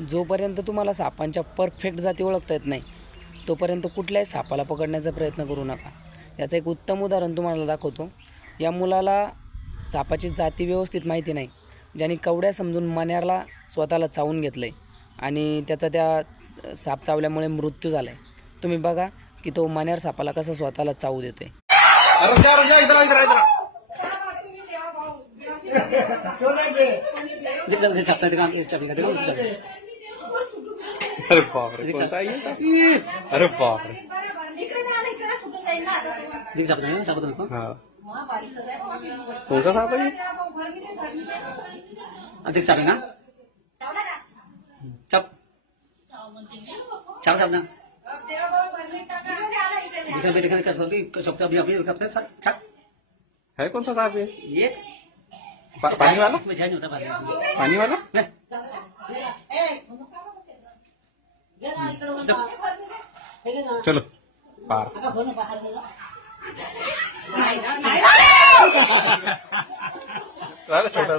जोपर्यंत तुम्हाला सापांच्या परफेक्ट जाती ओळखता येत नाही तोपर्यंत कुठल्याही सापाला पकडण्याचा प्रयत्न करू नका. याचं एक उत्तम उदाहरण तुम्हाला दाखवतो. या मुलाला सापाची जाती व्यवस्थित माहिती नाही, ज्याने कवड्या समजून मण्यारला स्वतःला चावून घेतलं आहे आणि त्याचा त्या साप चावल्यामुळे मृत्यू झाला आहे. तुम्ही बघा की तो मण्यार सापाला कसा स्वतःला चावू देतोय. अरे बापरे, कोणता आहे हे? अरे बापरे. हा. कोणता साप आहे? अधिक चाप है ना चाप चाप चाप ना देखा शब्द अभी अभी कब से चाप है कोणता साप आहे? ये पानी वाला? इसमें छह नहीं होता पानी वाला? चलो पार. छोटा